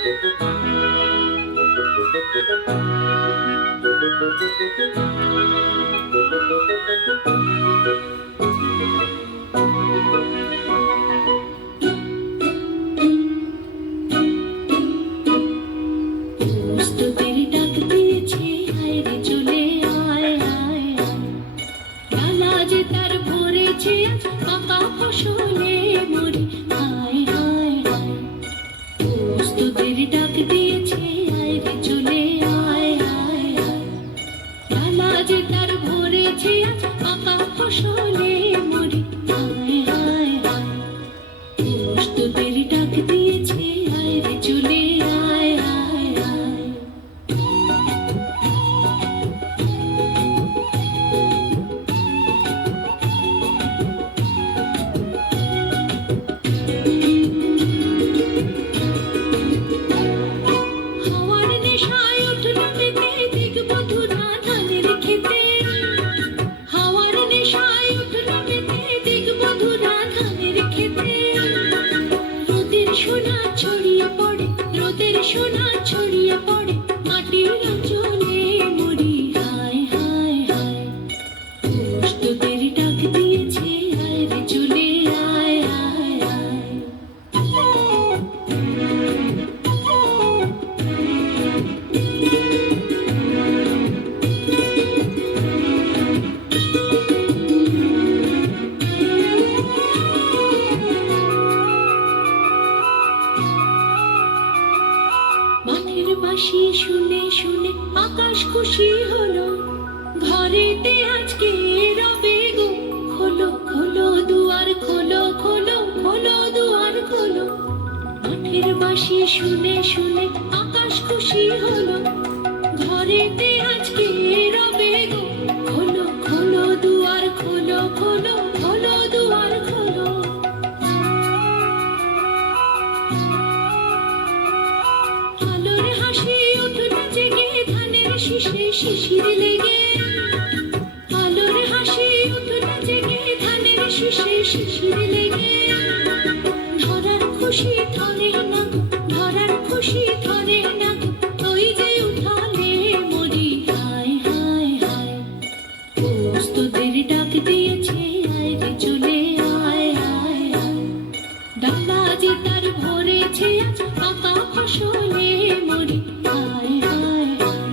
প্রস্তুতির ডাক দিয়েছে, আয় রে চলে আয় আয় আয়। ডালা যে তার ভরেছে আজ পাকা ফসলে মরি, হায় হায় হায়। প্রস্তুতির ডাক দিয়েছে, আয় রে চলে আয় আয় আয়। ডালা যে তার ভরেছে আজ পাকা ফসলে মরি, হায় হায় হায়। প্রস্তুতির ডাক দিয়েছে, আয় রে চলে আয় আয় আয়। হাওয়ার নেশায় উঠল মেতে, দেখব ধুনা ধানের খেতে। হাওয়ার নেশায় উঠল মেতে, দেখব ধুনা ধানের খেতে। রোদের সোনা ছড়িয়ে পড়ে, রোদের সোনা ছড়িয়ে পড়ে, মাটির আঁচলে মরি, হায় হায় হায়। প্রস্তুতির ডাক দিয়েছে, আয় রে চলে আয় আয় আয়। মাঠের বাঁশি শুনে শুনে আকাশ খুশি হলো, ঘরেতে আজকে রবে গো। খোলো খোলো দুয়ার খোলো, খোলো খোলো দুয়ার খোলো। মাঠের বাঁশি শুনে শুনে আকাশ খুশি হলো, ঘরেতে আজকে রবে গো। খোলো খোলো দুয়ার খোলো, খোলো খোলো দুয়ার খোলো। আলোর হাসি উঠল জেগে, ধানের শীষে শিশির লেগে। আলোর হাসি উঠল জেগে, ধানের শীষে শিশির লেগে। ধরার খুশি ধরে না গো, ধরার খুশি ধরে না গো, ওই যে উঠানে মরি, হায় হায় হায়। প্রস্তুতির ডাক দিয়েছে, আয় রে চলে আয় আয় আয়। ডালা যে তার ভরেছে আজ পাকা ফসলে মরি, হায় হায় হায়।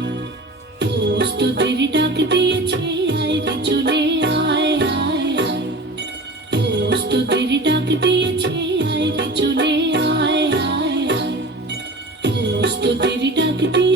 প্রস্তুতির ডাক দিয়েছে, আয় রে চলে আয় আয় আয়। প্রস্তুতির ডাক দিয়েছে, আয় রে চলে আয় আয় আয়। প্রস্তুতির ডাক দিয়েছে।